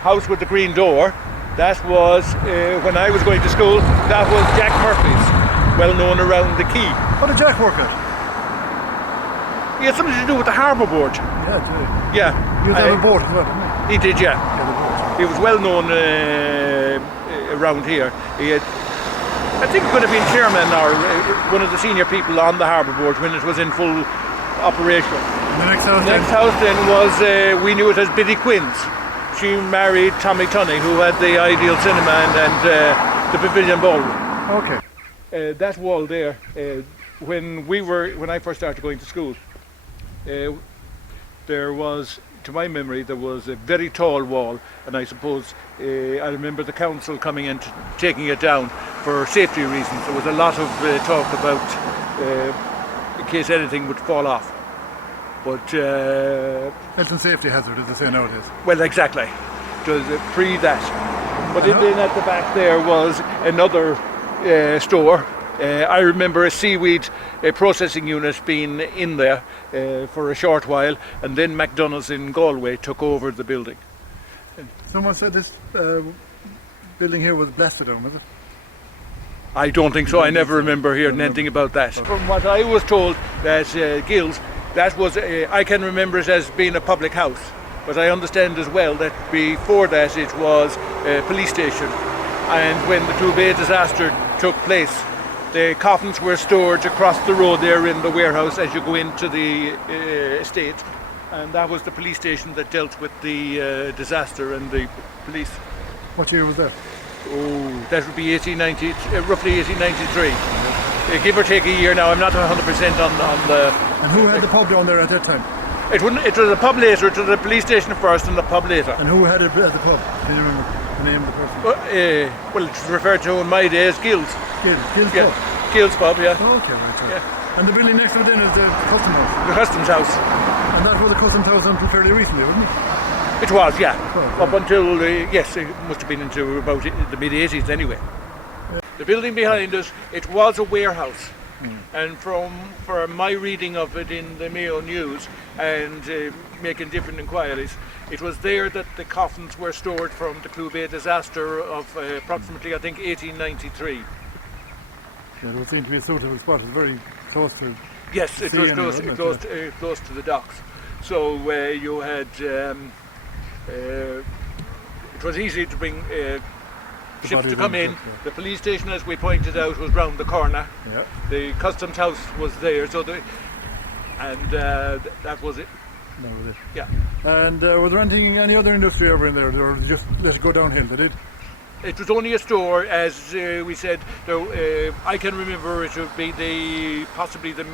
house with the green door, that was, when I was going to school, that was Jack Murphy's, well known around the quay. What did Jack work at? He had something to do with the harbour board. Yeah, did he? Yeah. He was on a boat as well, didn't he? He did, yeah. Yeah, the boat. He was well known around here. He had, I think he could have been chairman or one of the senior people on the harbour board when it was in full operation. And the next house The next house then was, we knew it as Biddy Quinn's. She married Tommy Tunney, who had the Ideal Cinema and the Pavilion Ballroom. Okay. That wall there, when I first started going to school, there was, to my memory, there was a very tall wall, and I suppose I remember the council coming in taking it down for safety reasons. There was a lot of talk about in case anything would fall off. But Health and safety hazard, as they say nowadays. well, exactly. It was pre that. But then at the back there was another store. I remember a seaweed processing unit being in there for a short while, and then McDonald's in Galway took over the building. Someone said this building here was blasted down, was it? I don't think so. I never remember hearing anything about that. From what I was told, that Gills, that was, I can remember it as being a public house, but I understand as well that before that it was a police station, and when the Clubay disaster took place, the coffins were stored across the road there in the warehouse as you go into the estate, and that was the police station that dealt with the disaster and the police. What year was that? Oh, that would be 1890, roughly 1893. Give or take a year now. I'm not 100% on the. And who had the pub down there at that time? It was a pub later. It was the police station first and the pub later. And who had it at the pub? Can you remember the name of the person? Well, it's referred to in my day as Gills. Gills Yeah, pub? Gills pub, yeah. Oh, okay, right. Yeah. And the building next to it then is the custom house? The customs house. And that was the customs house until fairly recently, wasn't it? It was, yeah. Oh, Up until, yes, it must have been into about the mid-80s anyway. The building behind us, it was a warehouse. And from my reading of it in the Mayo News and making different inquiries, it was there that the coffins were stored from the Clubay disaster of approximately, I think, 1893. Yeah, there would seem to be a suitable spot. It's very close to. Yes, it was close to the docks. So you had, it was easy to bring ships to come in. The police station, as we pointed out, was round the corner. Yeah. The customs house was there, so that was it. That was it. Yeah. And was there any other industry over in there, or just let it go downhill? Did it? It was only a store, as we said. There, I can remember it would be possibly the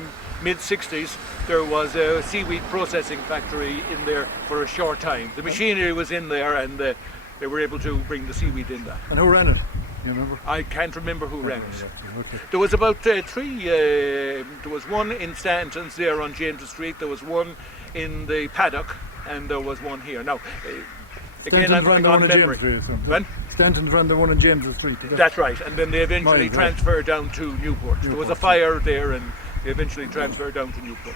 mid-60s. There was a seaweed processing factory in there for a short time. The machinery was in there, and they were able to bring the seaweed in there. And who ran it? You remember? I can't remember who ran it. Okay. There was about three. There was one in Stanton's there on James Street. There was one in the paddock, and there was one here. Now, again, I'm going on memory. When? Stanton's ran the one on James Street. That's right, and then they eventually transferred down to Newport. There was a fire there, and they eventually transferred down to Newport.